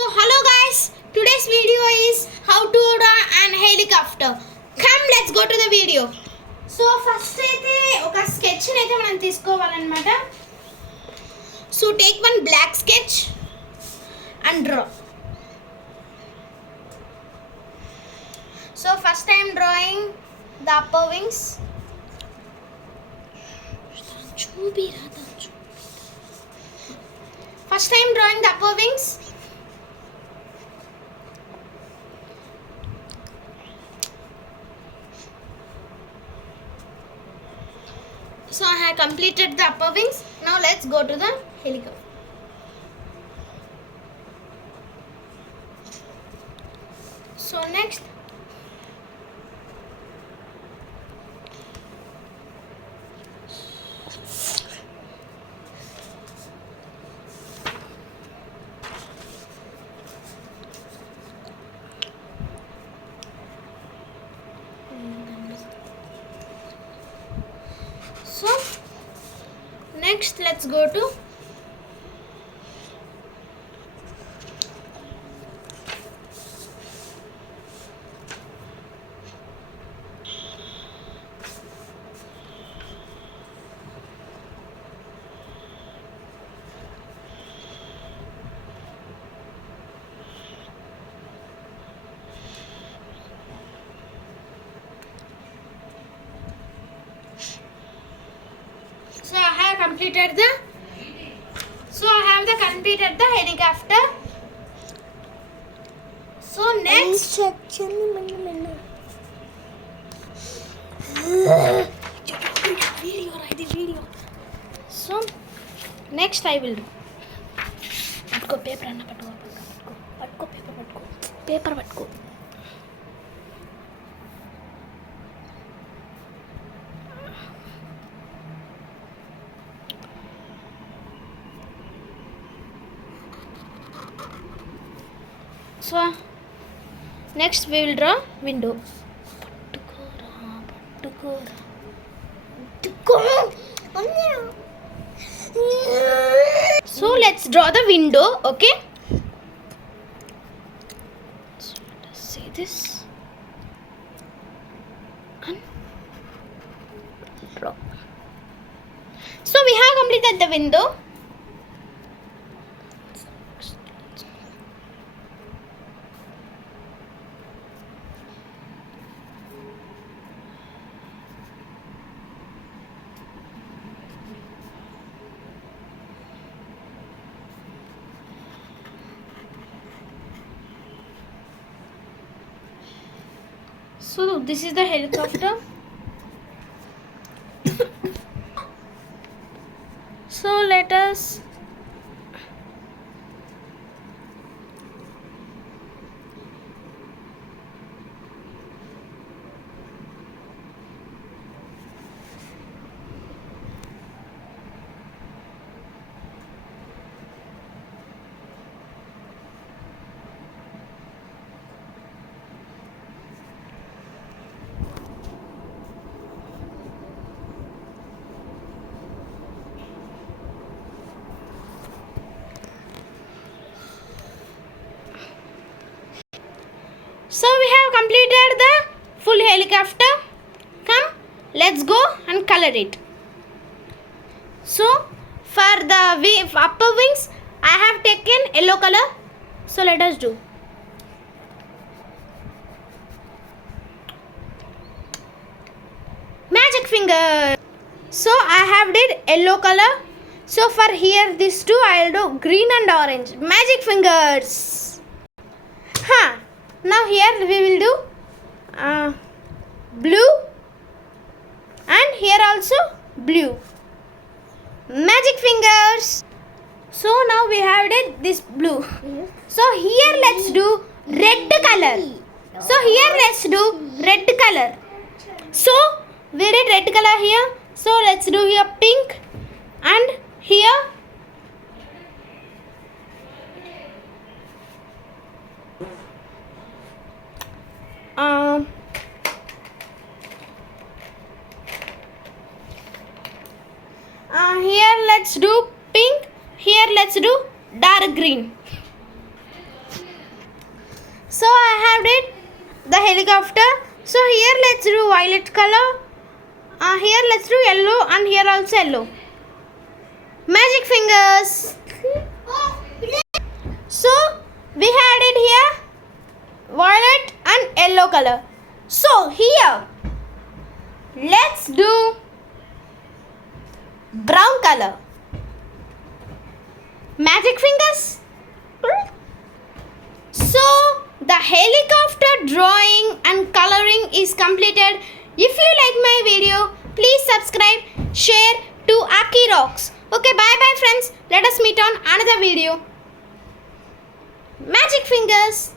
So hello guys, today's video is how to draw an helicopter. Come, let's go to the video. So first అయితే ఒక sketch అయితే మనం తీసుకోవాలన్నమాట. So take one black sketch and draw. So first I am drawing the upper wings. First I am drawing the upper wings. So I have completed the upper wings. Now let's go to the helicopter. So next, let's go to completed the helicopter. So next, so next I will do. Patko paper anna patko paper patko. So next we will draw window. So let's draw the window, okay? So let us see this and draw. So we have completed the window. So this is the helicopter. So let us So we have completed the full helicopter. Come, let's go and color it. So for the upper wings, I have taken yellow color. So let us do. Magic finger. So I have did yellow color. So for here these two I will do green and orange. Magic fingers. Now here we will do blue and here also blue. Magic fingers. So now we have did this blue. So here let's do red color. So here let's do red color. So we did red color here. So let's do here pink and here here let's do pink. Here let's do dark green. have did the helicopter. So here let's do violet color. Here let's do yellow, and here also yellow. Magic fingers. So we had it here violet and yellow color. So here let's do brown color. Magic fingers. So the helicopter drawing and coloring is completed. If you like my video, please subscribe, share to Aki Rocks. Okay, bye bye friends. Let us meet on another video. Magic fingers.